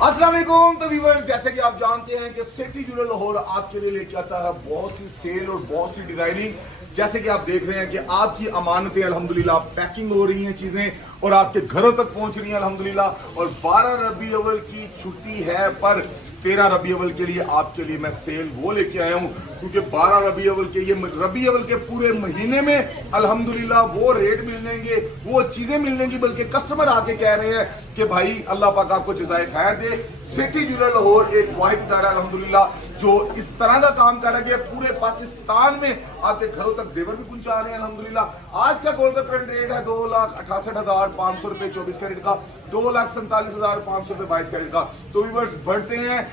अस्सलाम वालेकुम। तो व्यूअर्स, जैसे कि आप जानते हैं कि सिटी ज्वेलर लाहौर आपके लिए लेके आता है बहुत सी सेल और बहुत सी डिजाइनिंग। जैसे कि आप देख रहे हैं कि आपकी अमानतें अल्हम्दुलिल्लाह पैकिंग हो रही हैं चीजें और आपके घरों तक पहुंच रही हैं अल्हम्दुलिल्लाह। और 12 रबी अव्वल की छुट्टी है, पर 13 रबी अव्वल के लिए आपके लिए मैं सेल वो लेके आया हूं, क्योंकि 12 रबी अव्वल के ये रबी अव्वल के पूरे महीने में अल्हम्दुलिल्लाह वो रेट मिलेंगे, वो चीजें मिलेंगी, बल्कि कस्टमर आके कह रहे हैं कि भाई अल्लाह पाक आपको जज़ाए खैर दे। सिटी ज्वेलर लाहौर एक वाहिद इदारा है अल्हम्दुलिल्लाह जो इस तरह का काम कर रहा है, पूरे पाकिस्तान में आपके घरों तक जेवर भी पहुंचा रहे हैं अल्हम्दुलिल्लाह। आज का गोल्ड का करंट रेट है 2,68,500 रुपए 24 कैरेट का, 2,47,500 रुपए 22 कैरेट का। तो व्यूअर्स, बढ़ते हैं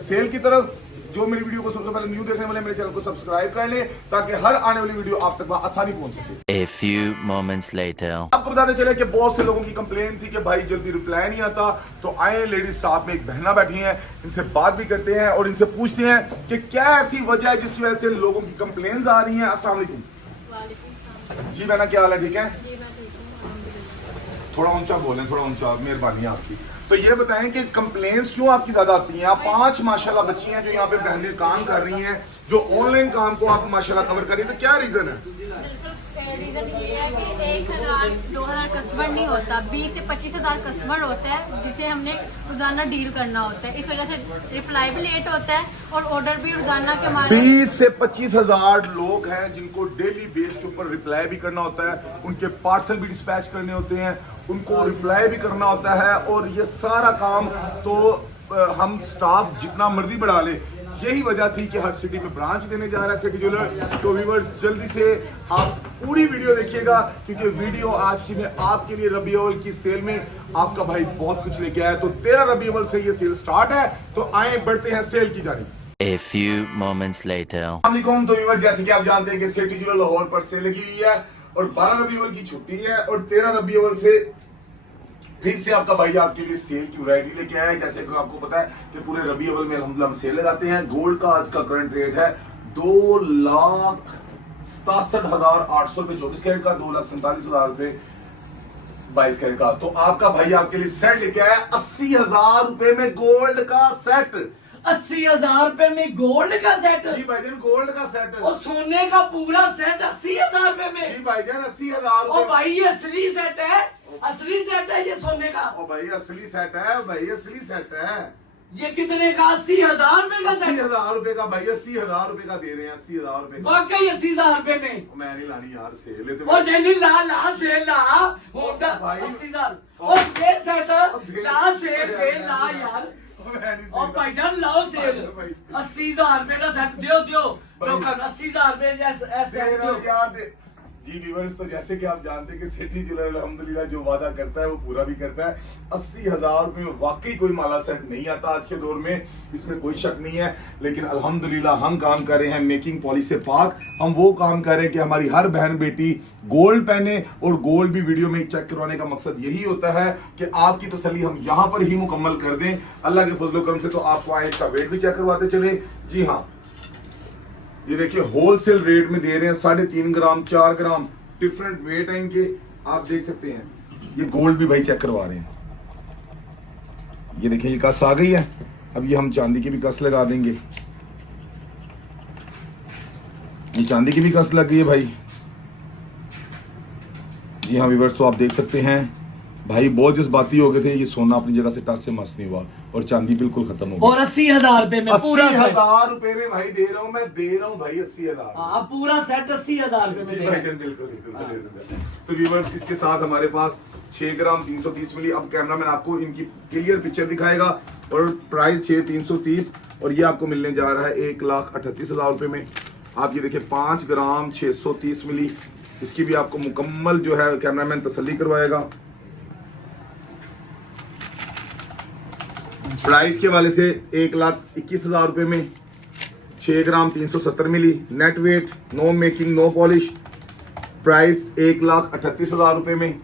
सेल की तरफ। जो मेरी वीडियो को सबसे पहले न्यू देखने वाले मेरे चैनल को सब्सक्राइब कर लें ताकि हर आने वाली वीडियो आप तक आसानी पहुंच सके। A few moments later. आपको बताते चले कि बहुत से लोगों की कंप्लेन थी कि भाई जल्दी रिप्लाई नहीं आता। तो आए लेडीज स्टाफ में एक बहना बैठी हैं, इनसे बात भी करते हैं और इनसे पूछते हैं कि क्या ऐसी वजह है जिसकी वजह से लोगों की कंप्लेन आ रही हैं। अस्सलाम वालेकुम। जी बहना, क्या हाल है? ठीक है, थोड़ा ऊंचा बोलें, थोड़ा ऊंचा, मेहरबानी है आपकी। तो ये बताएं कि कंप्लेंट्स क्यों आपकी ज्यादा आती हैं? आप 5 माशाल्लाह बच्ची हैं जो यहाँ पे बहनें काम कर रही हैं, जो ऑनलाइन काम को आप माशाल्लाह कवर कर रही हैं, तो क्या रीजन है? रीजन ये है कि 1,000-2,000 कस्टमर नहीं होता, 20 से 25,000 कस्टमर होता है जिसे हमने रोजाना डील करना होता है। इस वजह से रिप्लाई भी लेट होता है और ऑर्डर भी रोजाना के हमारे 20 से 25,000 लोग हैं जिनको डेली बेस के ऊपर रिप्लाई भी करना होता है, उनके पार्सल भी डिस्पैच करने होते हैं, उनको रिप्लाई भी करना होता है। और ये सारा काम तो हम स्टाफ जितना मर्जी बढ़ा ले, यही वजह थी कि हर सिटी में ब्रांच देने जा रहा है सिटी ज्वेलर। तो व्यूअर्स, जल्दी से आप पूरी वीडियो देखिएगा, क्योंकि वीडियो आज की मैं आपके लिए रबी अव्वल की सेल में आपका भाई बहुत कुछ लेके आया। तो 13 रबी अव्वल से ये सेल स्टार्ट है, तो आए बढ़ते हैं सेल की जानिब। A few moments later. अस्सलाम। तो व्यूअर्स, जैसे कि आप जानते हैं कि सिटी ज्वेलर लाहौर पर सेल लगी हुई है और 12 रबी अव्वल की छुट्टी है और 13 रबी अव्वल से फिर से आपका भाई आपके लिए सेल की वैरायटी लेके आया है। जैसे कि आपको पता है कि पूरे रबी अव्वल में अल्हम्दुलिल्लाह हम सेल लगाते हैं। गोल्ड का आज का करंट रेट है 2,67,800 रुपए 24 कैरेट का, 2,47,000 रुपए 22 कैरेट का। तो आपका भाई आपके लिए सेट लेके आया 80,000 रुपए में गोल्ड का सेट। 80,000 रुपए में गोल्ड का सेट? जी भाईजान, गोल्ड का सेट और सोने का पूरा सेट 80,000 रुपए में? जी भाईजान, 80,000 ओ भाई, ये असली सेट है, असली सेट है ये सोने का। ओ भाई, असली सेट है भाई, असली सेट है। ये कितने का? 80,000 रुपए का सेट? 80,000 रुपए का भाई, 80,000 रुपए का दे रहे हैं, 80,000 रुपए का। वाकई 80,000 रुपए में? मैं नहीं लानी यार सेल लेते। और नहीं ला से ला होता भाई, 80,000। और ये सेट ला से ला यार। मैं नहीं और सेल भाईजान लाओ सेल। 80,000 रुपए का सेट दियो लोगों, 80,000 रुपए ऐसे दे रहा दियो। हूं यार, दे। जी व्यूअर्स, तो जैसे कि आप जानते हैं कि सिटी ज्वेलर अल्हम्दुलिल्लाह जो वादा करता है वो पूरा भी करता है। 80,000 रुपए में वाकई कोई माला सेट नहीं आता आज के दौर में, इसमें कोई शक नहीं है। लेकिन अल्हम्दुलिल्लाह हम काम कर रहे हैं मेकिंग पॉलिश से पाक। हम वो काम कर रहे हैं कि हमारी हर बहन बेटी गोल्ड पहने, और गोल्ड भी वीडियो में चेक करवाने का मकसद यही होता है कि आपकी तसल्ली हम यहाँ पर ही मुकम्मल कर दें अल्लाह के फजल करम से। तो आपको आए इसका वेट भी चेक करवाते चले। जी हाँ, ये देखिए होलसेल रेट में दे रहे हैं 3.5 ग्राम 4 ग्राम डिफरेंट वेट है इनके, आप देख सकते हैं। ये गोल्ड भी भाई चेक करवा रहे हैं। ये देखिए ये कस आ गई है, अब ये हम चांदी की भी कस लगा देंगे। ये चांदी की भी कस लग गई है भाई। जी हाँ व्यूअर्स, तो आप देख सकते हैं भाई बहुत जज्बाती हो गए थे। ये सोना अपनी जगह से टस से मस नहीं हुआ और चांदी बिल्कुल खत्म हो गई। और 80,000 रुपए में पूरा सेट? 80,000 रुपए में भाई दे रहा हूँ, मैं दे रहा हूँ भाई 80,000। हाँ, पूरा सेट 80,000 रुपए में जी दे रहे हैं। भाईजान, बिल्कुल। तो व्यूअर्स, इसके साथ हमारे पास 6 ग्राम 330 मिली। अब कैमरामैन आपको इनकी क्लियर पिक्चर दिखाएगा। और प्राइस 6,330 और ये आपको मिलने जा रहा है 1,38,000 रुपए में। आप ये देखिए 5 ग्राम 630 मिली, इसकी भी आपको मुकम्मल जो है कैमरामैन तसल्ली करवाएगा। प्राइस के हवाले से 1,21,000 रुपए में 6 ग्राम 370 मिली, net weight, no making, no polish. Price 1,38,000 रुपए में।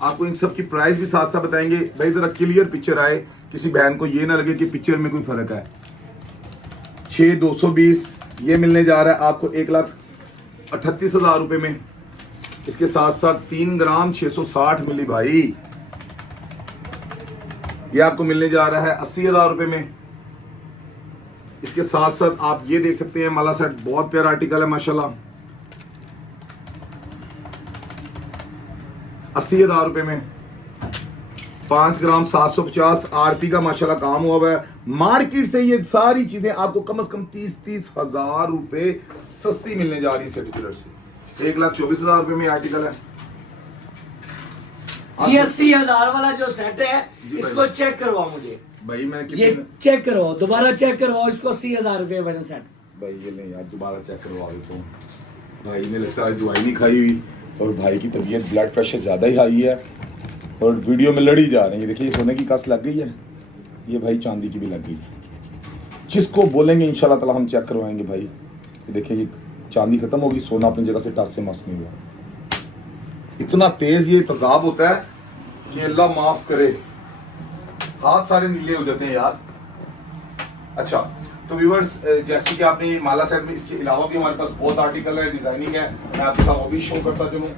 आपको इन सब की प्राइस भी साथ साथ बताएंगे भाई, जरा क्लियर पिक्चर आए, किसी बहन को ये ना लगे कि पिक्चर में कोई फर्क है। 6,220 ये मिलने जा रहा है आपको 1,38,000 रुपए में। इसके साथ साथ 3 ग्राम 660 मिली भाई, ये आपको मिलने जा रहा है 80,000 रुपए में। इसके साथ साथ आप ये देख सकते हैं माला सेट, बहुत प्यारा आर्टिकल है माशाल्लाह, 80,000 रुपए में। 5 ग्राम 750 आरपी का माशाल्लाह काम हुआ है। मार्केट से ये सारी चीजें आपको कम से कम 30 हजार रुपए सस्ती मिलने जा रही है सिटी ज्वेलर्स से। 1,24,000 रुपए में आर्टिकल है। ये 80,000 वाला जो सेट है जी इसको भाई। चेक करवाओ मुझे। भाई मैंने ये कितने चेक करवाओ, दोबारा चेक करवाओ इसको। 80,000 रुपए वाला सेट। भाई ये नहीं यार, दोबारा चेक करवा देता हूँ। भाई ने लगता है दवाई नहीं खाई हुई और भाई की तबीयत, ब्लड प्रेशर ज़्यादा ही हाई है और वीडियो में लड़ी जा रही है। देखिए सोने की कस लग गई है, ये भाई चांदी की भी लग गई है। जिसको बोलेंगे इंशाल्लाह ताला हम चेक करवाएंगे भाई। ये देखिए ये चांदी खत्म होगी, सोना अपनी जगह से टस से मस नहीं हुआ। इतना तेज ये तजाब होता है कि अल्लाह माफ करे, हाथ सारे नीले हो जाते हैं यार। अच्छा तो व्यूअर्स, जैसे कि आपने ये माला सेट में, इसके अलावा भी हमारे पास बहुत आर्टिकल है, डिजाइनिंग है, मैं आपके साथ वो भी शो करता चलूं।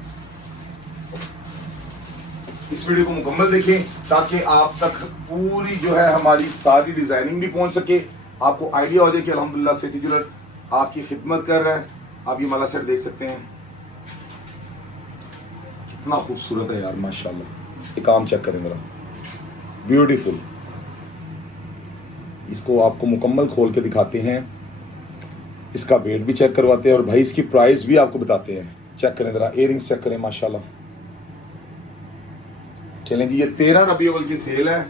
इस वीडियो को मुकम्मल देखें ताकि आप तक पूरी जो है हमारी सारी डिजाइनिंग भी पहुंच सके, आपको आइडिया हो जाए कि अल्हम्दुलिल्लाह सिटी ज्वेलर आपकी खिदमत कर रहा है। आप ये माला सेट देख सकते हैं, कितना खूबसूरत है यार माशाल्लाह। ये काम चेक करें मेरा, ब्यूटीफुल। इसको आपको मुकम्मल खोल के दिखाते हैं, इसका वेट भी चेक करवाते हैं और भाई इसकी प्राइस भी आपको बताते हैं। चेक करें जरा, इयरिंग्स चेक करें माशाल्लाह। चलें जी, ये 13 रबी अव्वल की सेल है।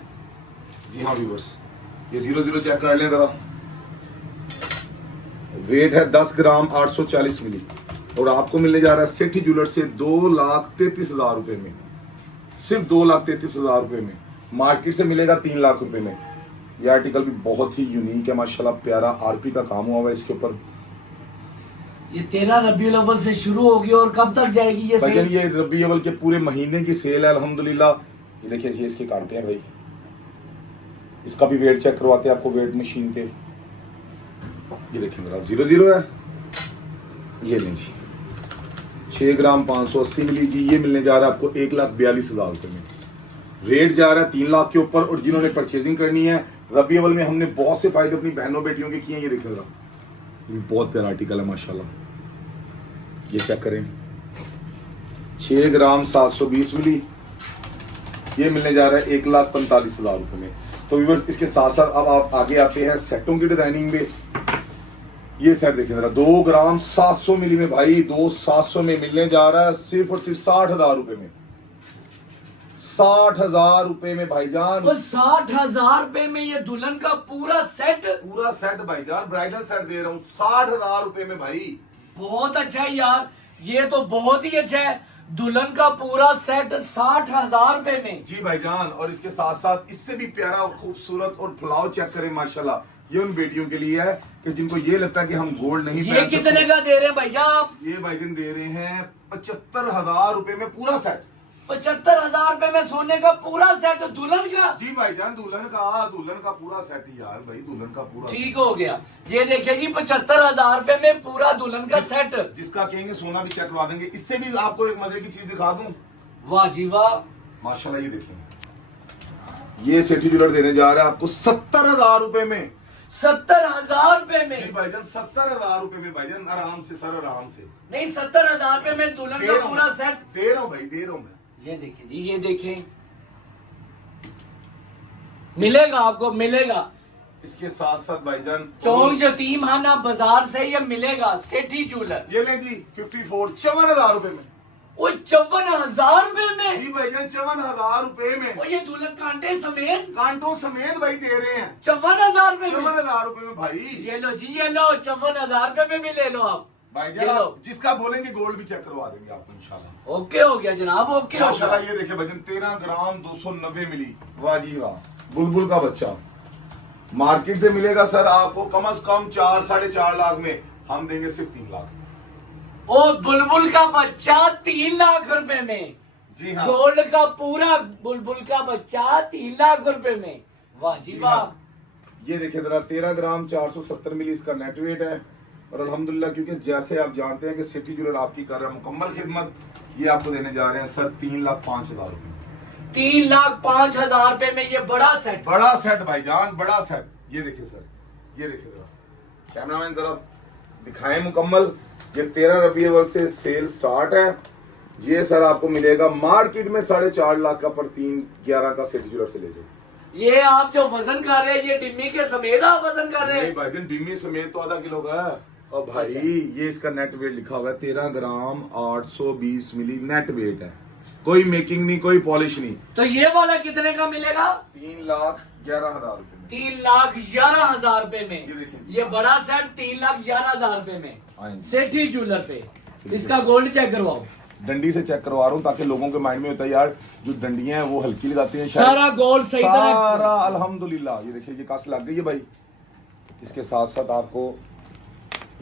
जी हाँ व्यूअर्स, ये 00 चेक कर लें जरा। वेट है 10 ग्राम 840 मिली और आपको मिलने जा रहा है सेठी ज्वेलर से 2,33,000 रुपए में, सिर्फ 2,33,000 रुपए में। मार्केट से मिलेगा 3 लाख रुपए में। ये आर्टिकल भी बहुत ही यूनिक है माशाल्लाह, प्यारा आरपी का काम हुआ है इसके ऊपर। ये 13 रबीउल अव्वल से शुरू होगी और कब तक जाएगी ये भाईजान सेल? ये रबी अव्वल के पूरे महीने की सेल है अल्हम्दुलिल्लाह। ये देखिए ये इसके कांटे हैं भाई, इसका भी वेट चेक करवाते हैं आपको वेट मशीन पे। ये देखिए मेरा 00 है, ये नहीं जी 6 ग्राम 580 मिली जी। ये मिलने जा रहा है आपको 1,42,000 रुपए में। रेट जा रहा है 3 लाख के ऊपर। और जिन्होंने परचेजिंग करनी है रबी अव्वल में, हमने बहुत से फायदे अपनी बहनों बेटियों के किए हैं। ये देखिए जरा, ये बहुत प्यारा आर्टिकल है माशाल्लाह। ये चेक करें, 6 ग्राम 720 मिली। ये मिलने जा रहा है 1,45,000 रुपए में। तो व्यूअर्स, इसके साथ साथ अब आप आगे आते हैं सेटों की डिजाइनिंग में। ये सेट देखिए जरा, 2 ग्राम 700 मिली में भाई, 2,700 में मिलने जा रहा है सिर्फ और सिर्फ 60,000 रुपए में। 60,000 रुपए में भाईजान। तो 60,000 रुपए में ये दुल्हन का पूरा सेट भाईजान, ब्राइडल सेट दे रहा हूँ 60,000 रुपए में भाई। बहुत अच्छा है यार, ये तो बहुत ही अच्छा है। दुल्हन का पूरा सेट 60,000 रुपए में। जी भाईजान, और इसके साथ साथ इससे भी प्यारा और खूबसूरत और फुलाव चेक करें माशाल्लाह। ये उन बेटियों के लिए है कि जिनको ये लगता है कि हम गोल्ड नहीं ये पहन कितने सकते। का दे रहे हैं भाईजान आप? ये भाईजान दे रहे हैं 75,000 रुपए में पूरा सेट। 75,000 रुपए में सोने का पूरा सेट दुल्हन का? जी भाईजान, दुल्हन का पूरा सेट ही यार भाई, दुल्हन का पूरा। ठीक हो गया। ये देखिए जी 75,000 रुपए में पूरा दुल्हन का सेट। जिसका कहेंगे सोना भी चेक करवा देंगे। इससे भी आपको एक मजे की चीज दिखा दूं, वाह जी वाह, माशाल्लाह। ये देखिए, ये सेठी ज्वेलर देने जा रहा है आपको 70,000 रुपए में। 70,000 रुपए में? जी भाईजान, 70,000 रुपए में भाईजान, आराम से सर, आराम से। नहीं, 70,000 रुपए में दुल्हन का पूरा सेट दे रहा हूँ भाई, दे रहा हूँ मैं। ये देखिए जी, ये देखें, मिलेगा आपको, मिलेगा। इसके साथ साथ भाईजान चौक यतीमखाना बाजार से ये मिलेगा सेठी ज्वेलर। ये ले जी 54,000 रुपए में। वो 54,000 रुपए में? जी भाईजान, 54,000 रुपए में। और ये दुल्हन कांटे समेत, कांटों समेत भाई दे रहे हैं 54,000 रुपए में। 54,000 रुपए में भाई। ये लो जी, ये लो, 54,000 रुपए में भी ले लो आप भाईजान। ये लो। आप जिसका बोलेंगे गोल्ड भी चेक करवा देंगे आपको इंशाल्लाह। ओके हो गया जनाब, ओके हो माशाल्लाह। गया। ये देखिए भाईजान, 13 ग्राम 290 मिली। वाह जी वाह, बुलबुल का बच्चा। मार्केट से मिलेगा सर आपको कम से कम 4 साढ़े 4 लाख में, हम देंगे सिर्फ 3 लाख। ओ बुलबुल का बच्चा 3 लाख रुपए में? जी हाँ, गोल्ड का पूरा बुलबुल का बच्चा 3 लाख रुपए में? वाह जी वाह। ये देखिए जरा, 13 ग्राम 470 मिली इसका नेट वेट है। और अल्हम्दुलिल्लाह, क्योंकि जैसे आप जानते हैं कि सिटी ज्वेलर आपकी कर रहा है मुकम्मल खिदमत, ये आपको देने जा रहे हैं सर 3,05,000 रुपए। 3,05,000 रुपए में ये बड़ा सेट। बड़ा सेट भाईजान, बड़ा सेट। ये देखिए सर, ये देखिए जरा, कैमरामैन जरा दिखाएं मुकम्मल। ये 13 रबी अव्वल से सेल स्टार्ट है। ये सर आपको मिलेगा मार्केट में 4.5 लाख का, पर 311 का सिटी ज्वेलर से ले जाओ। ये आप जो वजन कर रहे हैं, ये डिम्मी के समेत आप वजन कर रहे नहीं हैं? भाईजान, डिम्मी समेत तो आधा किलो का है। और भाई ये इसका नेट वेट लिखा हुआ है 13 ग्राम 820 मिली नेट वेट है। कोई मेकिंग नहीं, कोई पॉलिश नहीं। तो ये वाला कितने का मिलेगा? 3,11,000 रुपए में। 3,11,000 रुपए में। ये देखिए। ये बड़ा सेट 3,11,000 रुपए में आएंगे। सेठी ज्वेलर पे। इसका गोल्ड चेक करवाओ। डंडी से चेक करवा रहा हूँ ताकि लोगों के माइंड में होता है यार जो डंडियां हैं वो हल्की लगाती हैं शायद। सारा गोल्ड सही तरह से। सारा अल्हम्दुलिल्लाह। ये देखिए, ये कस लग गई है भाई। इसके साथ साथ आपको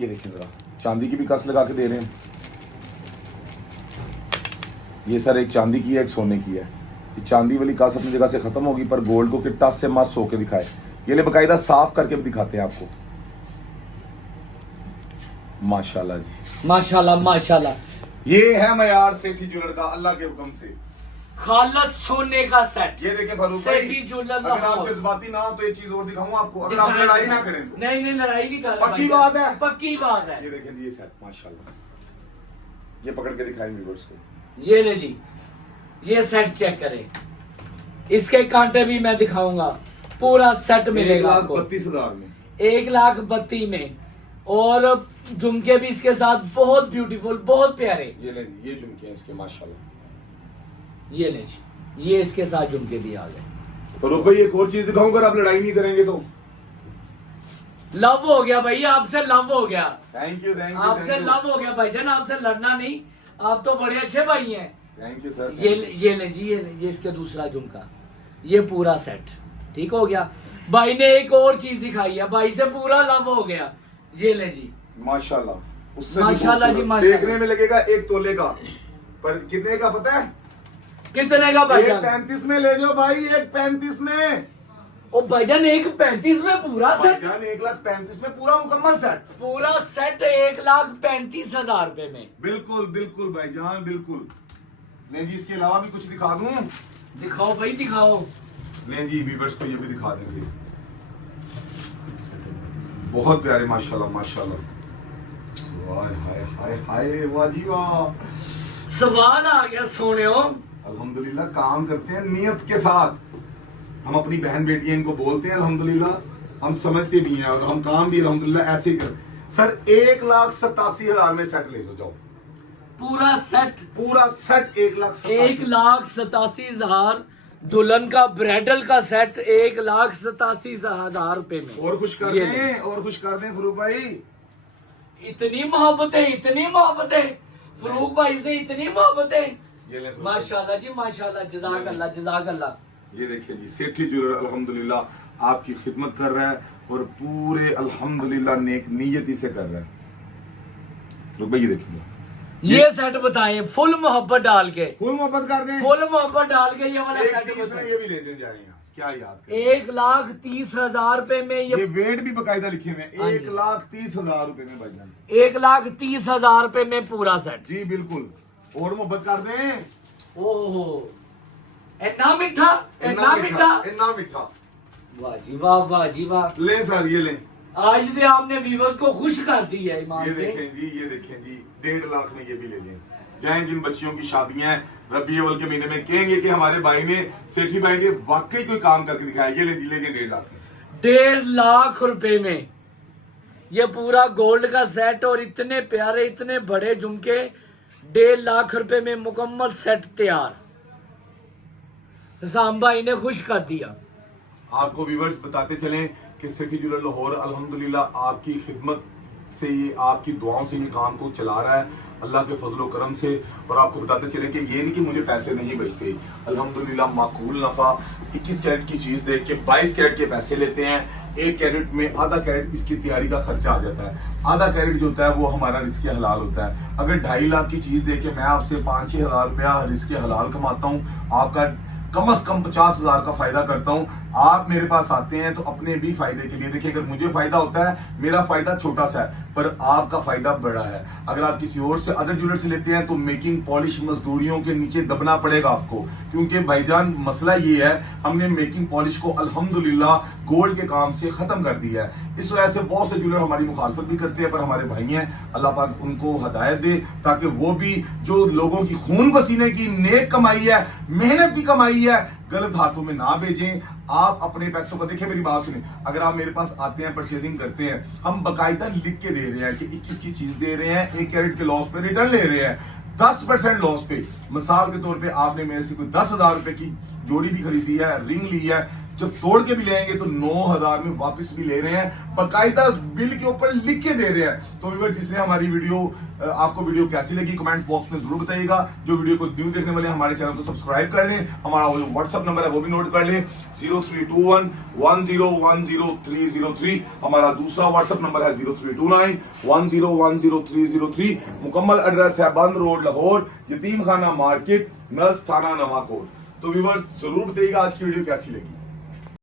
ये देखिए जरा, चांदी की भी कस लगा के दे रहे हैं। ये सर एक चांदी की है, एक सोने की है। ये चांदी वाली कस अपनी जगह से खत्म होगी, पर गोल्ड को कितना से मस्त होके दिखाए। ये ले बकायदा साफ करके भी दिखाते हैं आपको। माशाल्लाह जी, माशाल्लाह माशाल्लाह। ये है मयार सेठी ज्वेलर का, अल्लाह के हुक्म से। खालस सोने का सेट। ये देखिए फारूक भाई, सेठी ज्वेलर अगर आप लाहौर। जज्बाती ना हो तो एक चीज और दिखाऊं आपको, अगर आप लड़ाई ना करें तो। नहीं नहीं, लड़ाई नहीं कर रहे पक्की भाई। बात है? पक्की बात है। ये देखें जी, ये सेट माशाल्लाह। ये पकड़ के दिखाएं व्यूअर्स को। ये ले जी, ये सेट चेक करें। इसके कांटे भी मैं दिखाऊंगा। पूरा सेट मिलेगा आपको 1,32,000 में। 1,32,000 में। और झुमके भी इसके साथ बहुत ब्यूटीफुल, बहुत प्यारे। ये ले जी, ये झुमके हैं इसके माशाल्लाह। ये ले जी, ये इसके साथ झुमके भी आ गए। फारूक भाई एक और चीज दिखाऊं, अगर आप लड़ाई नहीं करेंगे तो। लव हो गया भाई, आपसे लव हो गया। थैंक यू, थैंक यू, आपसे लव हो गया भाईजान, आपसे लड़ना नहीं। आप तो बड़े अच्छे भाई हैं। Thank you sir. ये ले जी, ये इसके दूसरा झुमका, ये पूरा सेट ठीक हो गया। भाई ने एक और चीज दिखाई है, भाई से पूरा लव हो गया। ये ले जी, माशाल्लाह। उससे भी माशाल्लाह जी, खूबसूरत। माशाल्लाह। देखने में लगेगा 1 तोले का, पर कितने का पता है? कितने का भाईजान? 1,35 में ले जाओ भाई, 1,35 में। ओ भाईजान 1,35 में पूरा सेट। भाईजान 1,35,000 में पूरा मुकम्मल सेट। पूरा सेट 1,35,000 रुपए में। बिल्कुल बिल्कुल भाईजान, बिल्कुल। नहीं जी, इसके अलावा भी कुछ दिखा दूं? दिखाओ भाई दिखाओ। नहीं जी, व्यूअर्स को ये भी दिखा देंगे। बहुत प्यारे माशाल्लाह माशाल्लाह। हाय हाय हाय हाय, वाह जी वाह। सवाल आ गया सोने हो। अल्हम्दुलिल्लाह, काम करते हैं नियत के साथ। हम अपनी बहन बेटियां इनको बोलते हैं अल्हम्दुलिल्लाह, हम समझते भी हैं और हम काम भी अल्हम्दुलिल्लाह ऐसे ही कर। सर 1,87,000 में सेट ले लो, जाओ। पूरा सेट पूरा सेट 1,87,000। 1,87,000। दुल्हन का ब्राइडल का सेट 1,87,000 रुपए में। और खुश कर ये दें, और खुश कर दें फरूक भाई। इतनी मोहब्बतें, इतनी मोहब्बतें फरूक भाई से, इतनी मोहब्बतें। ये ले फरूक माशाल्लाह जी माशाल्लाह, जज़ाक अल्लाह जज़ाक अल्लाह। भाई। ये देखिए जी, सेठी ज्वेलर अल्हम्दुलिल्लाह आपकी खिदमत कर रहा है और पूरे अल्हम्दुलिल्लाह नेक नीयती से कर रहा है। फरूक भाई ये देखिए, ये सेट बताएं फुल मोहब्बत डाल के, फुल मोहब्बत कर दें। फुल मोहब्बत डाल के ये वाला एक सेट पीस में बताएं। ये भी ले जा रहे हैं, क्या याद करें। 1,30,000 रुपए में ये ये वेट भी बकायदा लिखे हुए हैं। हाँ जी। 1,30,000 रुपए में भाईजान। 1,30,000 रुपए में पूरा सेट। जी बिल्कुल, और मोहब्बत कर दें। ओहो, इतना मीठा, इतना मीठा। इतना मीठा। वाह जी वाह, वाह जी वाह। ले सर, ये लें। आज से आपने व्यूअर्स को खुश कर दी है ईमान ये से। देखें जी, ये देखें जी, 1.5 लाख में ये भी ले लें। जाएं जिन बच्चियों की शादियां हैं रबी अव्वल के महीने में, कहेंगे कि हमारे भाई ने, सेठी भाई ने वाकई कोई काम करके दिखाया। ये ले जी, ले 1.5 लाख में। 1.5 लाख रुपए में ये पूरा गोल्ड का सेट और इतने प्यारे, इतने बड़े झुमके। 1.5 लाख रुपए में मुकम्मल सेट तैयार। निजाम भाई ने खुश कर दिया। आपको व्यूवर्स बताते चलें कि सेठी ज्वेलर लाहौर अल्हम्दुलिल्लाह आपकी खिदमत से, ये आपकी दुआओं से ये काम को चला रहा है, अल्लाह के फजलो करम से। और आपको बताते चले कि ये नहीं कि मुझे पैसे नहीं बचते, अल्हम्दुलिल्लाह माकूल नफा। 21 कैरेट की चीज देख के 22 कैरेट के पैसे लेते हैं। 1 कैरेट में आधा कैरेट इसकी तैयारी का खर्चा आ जाता है। आधा कैरेट जो होता है वो हमारा रिस्क हलाल होता है। अगर 2.5 लाख की चीज देख के मैं आपसे 5-6 हज़ार रुपया रिस्क हलाल कमाता हूँ, आपका कम से कम 50,000 का फायदा करता हूं। आप मेरे पास आते हैं तो अपने भी फायदे के लिए देखिए, अगर मुझे फायदा होता है, मेरा फायदा छोटा सा है पर आपका फायदा बड़ा है। अगर आप किसी और से अदर ज्वेलर से लेते हैं तो मेकिंग पॉलिश मजदूरियों के नीचे दबना पड़ेगा आपको, क्योंकि भाईजान मसला ये है, हमने मेकिंग पॉलिश को अल्हम्दुलिल्लाह गोल्ड के काम से खत्म कर दिया है। इस वजह से बहुत से ज्वेलर हमारी मुखालफत भी करते हैं, पर हमारे भाई हैं, अल्लाह पाक उनको हदायत दे ताकि वो भी जो लोगों की खून पसीने की नेक कमाई है, मेहनत की कमाई है, गलत हाथों में ना भेजें। आप अपने पैसों को देखिए, मेरी बात सुनिए, अगर आप मेरे पास आते हैं, परचेजिंग करते हैं, हम बकायदा लिख के दे रहे हैं कि 21 की चीज दे रहे हैं, 1 कैरेट के लॉस पे रिटर्न ले रहे हैं, 10% लॉस पे। मिसाल के तौर पे आपने मेरे से कोई 10,000 रुपए की जोड़ी भी खरीदी है, रिंग ली है, जब तोड़ के भी लेंगे तो 9,000 में वापस भी ले रहे हैं, बकायदा बिल के ऊपर लिख के दे रहे हैं। तो व्यूअर, जिसने हमारी वीडियो, आपको वीडियो कैसी लगी कमेंट बॉक्स में जरूर बताइएगा। जो वीडियो को न्यू देखने वाले हमारे चैनल को सब्सक्राइब कर लें, हमारा वो व्हाट्सएप नंबर है वो भी नोट कर लें, 032110100303। हमारा दूसरा व्हाट्सएप नंबर है 032910100303। मुकम्मल एड्रेस है बंद रोड लाहौर, यतीम खाना मार्केट, नर्स थाना नवाकोट। तो व्यूअर्स जरूर बताइएगा आज की वीडियो कैसी लगी।